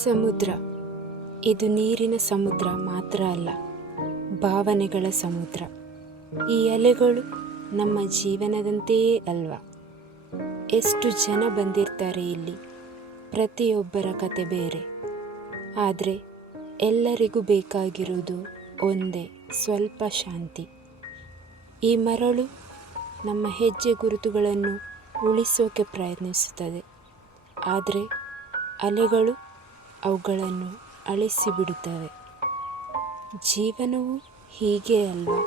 ಸಮುದ್ರ ಇದು ನೀರಿನ ಸಮುದ್ರ ಮಾತ್ರ ಅಲ್ಲ, ಭಾವನೆಗಳ ಸಮುದ್ರ. ಈ ಅಲೆಗಳು ನಮ್ಮ ಜೀವನದಂತೆಯೇ ಅಲ್ವಾ? ಎಷ್ಟು ಜನ ಬಂದಿರ್ತಾರೆ ಇಲ್ಲಿ, ಪ್ರತಿಯೊಬ್ಬರ ಕತೆ ಬೇರೆ. ಆದರೆ ಎಲ್ಲರಿಗೂ ಬೇಕಾಗಿರುವುದು ಒಂದೇ, ಸ್ವಲ್ಪ ಶಾಂತಿ. ಈ ಮರಳು ನಮ್ಮ ಹೆಜ್ಜೆ ಗುರುತುಗಳನ್ನು ಉಳಿಸೋಕೆ ಪ್ರಯತ್ನಿಸುತ್ತದೆ, ಆದರೆ ಅಲೆಗಳು ಅವುಗಳನ್ನು ಅಳಿಸಿಬಿಡುತ್ತವೆ. ಜೀವನವು ಹೀಗೆ ಅಲ್ವಾ?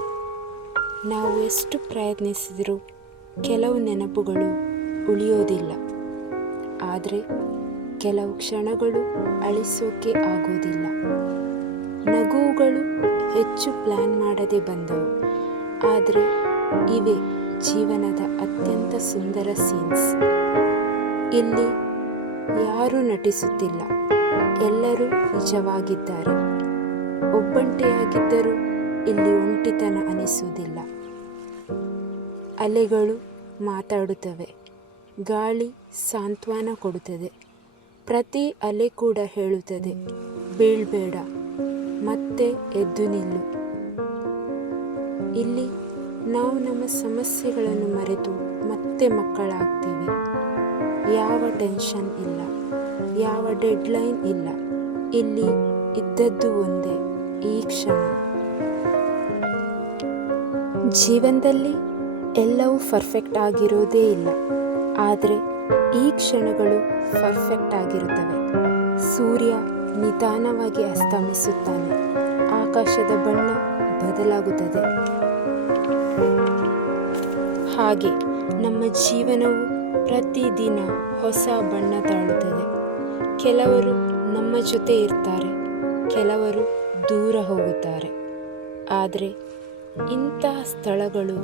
ನಾವು ಎಷ್ಟು ಪ್ರಯತ್ನಿಸಿದರೂ ಕೆಲವು ನೆನಪುಗಳು ಉಳಿಯೋದಿಲ್ಲ, ಆದರೆ ಕೆಲವು ಕ್ಷಣಗಳು ಅಳಿಸೋಕೆ ಆಗೋದಿಲ್ಲ. ನಗುವುಗಳು ಹೆಚ್ಚು ಪ್ಲ್ಯಾನ್ ಮಾಡದೆ ಬಂದವು, ಆದರೆ ಇವೇ ಜೀವನದ ಅತ್ಯಂತ ಸುಂದರ ಸೀನ್ಸ್. ಇಲ್ಲಿ ಯಾರೂ ನಟಿಸುತ್ತಿಲ್ಲ, ಎಲ್ಲರೂ ನಿಜವಾಗಿದ್ದಾರೆ. ಒಬ್ಬಂಟಿಯಾಗಿದ್ದರೂ ಇಲ್ಲಿ ಒಂಟಿತನ ಅನಿಸುವುದಿಲ್ಲ. ಅಲೆಗಳು ಮಾತಾಡುತ್ತವೆ, ಗಾಳಿ ಸಾಂತ್ವನ ಕೊಡುತ್ತದೆ. ಪ್ರತಿ ಅಲೆ ಕೂಡ ಹೇಳುತ್ತದೆ, ಬೀಳ್ಬೇಡ, ಮತ್ತೆ ಎದ್ದು ನಿಲ್ಲು. ಇಲ್ಲಿ ನಾವು ನಮ್ಮ ಸಮಸ್ಯೆಗಳನ್ನು ಮರೆತು ಮತ್ತೆ ಮಕ್ಕಳಾಗ್ತೀವಿ. ಯಾವ ಟೆನ್ಷನ್ ಇಲ್ಲ, ಯಾವ ಡೆಡ್ಲೈನ್ ಇಲ್ಲ. ಇಲ್ಲಿ ಇದ್ದದ್ದು ಒಂದೇ, ಈ ಕ್ಷಣ. ಜೀವನದಲ್ಲಿ ಎಲ್ಲವೂ ಪರ್ಫೆಕ್ಟ್ ಆಗಿರೋದೇ ಇಲ್ಲ, ಆದರೆ ಈ ಕ್ಷಣಗಳು ಪರ್ಫೆಕ್ಟ್ ಆಗಿರುತ್ತವೆ. ಸೂರ್ಯ ನಿಧಾನವಾಗಿ ಅಸ್ತಮಿಸುತ್ತಾನೆ, ಆಕಾಶದ ಬಣ್ಣ ಬದಲಾಗುತ್ತದೆ. ಹಾಗೆ ನಮ್ಮ ಜೀವನವು ಪ್ರತಿದಿನ ಹೊಸ ಬಣ್ಣ ತಾಳುತ್ತದೆ. ಕೆಲವರು ನಮ್ಮ ಜೊತೆ ಇರ್ತಾರೆ, ಕೆಲವರು ದೂರ ಹೋಗುತ್ತಾರೆ. ಆದರೆ ಇಂತಹ ಸ್ಥಳಗಳು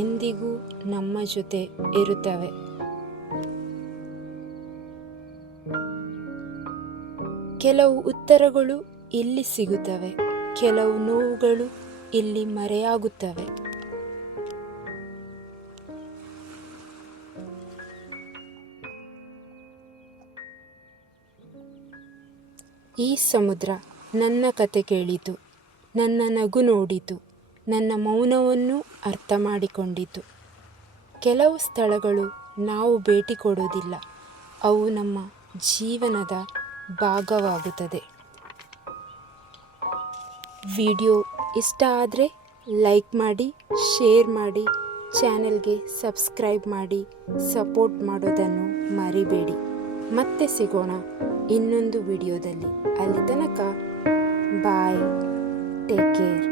ಎಂದಿಗೂ ನಮ್ಮ ಜೊತೆ ಇರುತ್ತವೆ. ಕೆಲವು ಉತ್ತರಗಳು ಇಲ್ಲಿ ಸಿಗುತ್ತವೆ, ಕೆಲವು ನೋವುಗಳು ಇಲ್ಲಿ ಮರೆಯಾಗುತ್ತವೆ. ಈ ಸಮುದ್ರ ನನ್ನ ಕತೆ ಕೇಳಿತು, ನನ್ನ ನಗು ನೋಡಿತು, ನನ್ನ ಮೌನವನ್ನು ಅರ್ಥ ಮಾಡಿಕೊಂಡಿತು. ಕೆಲವು ಸ್ಥಳಗಳು ನಾವು ಭೇಟಿ ಕೊಡೋದಿಲ್ಲ, ಅವು ನಮ್ಮ ಜೀವನದ ಭಾಗವಾಗುತ್ತದೆ. ವಿಡಿಯೋ ಇಷ್ಟ ಆದರೆ ಲೈಕ್ ಮಾಡಿ, ಶೇರ್ ಮಾಡಿ, ಚಾನೆಲ್ಗೆ ಸಬ್ಸ್ಕ್ರೈಬ್ ಮಾಡಿ, ಸಪೋರ್ಟ್ ಮಾಡೋದನ್ನು ಮರಿಬೇಡಿ. ಮತ್ತೆ ಸಿಗೋಣ ಇನ್ನೊಂದು ವಿಡಿಯೋದಲ್ಲಿ. ಅಲ್ಲಿ ತನಕ ಬಾಯ್, ಟೇಕ್ ಕೇರ್.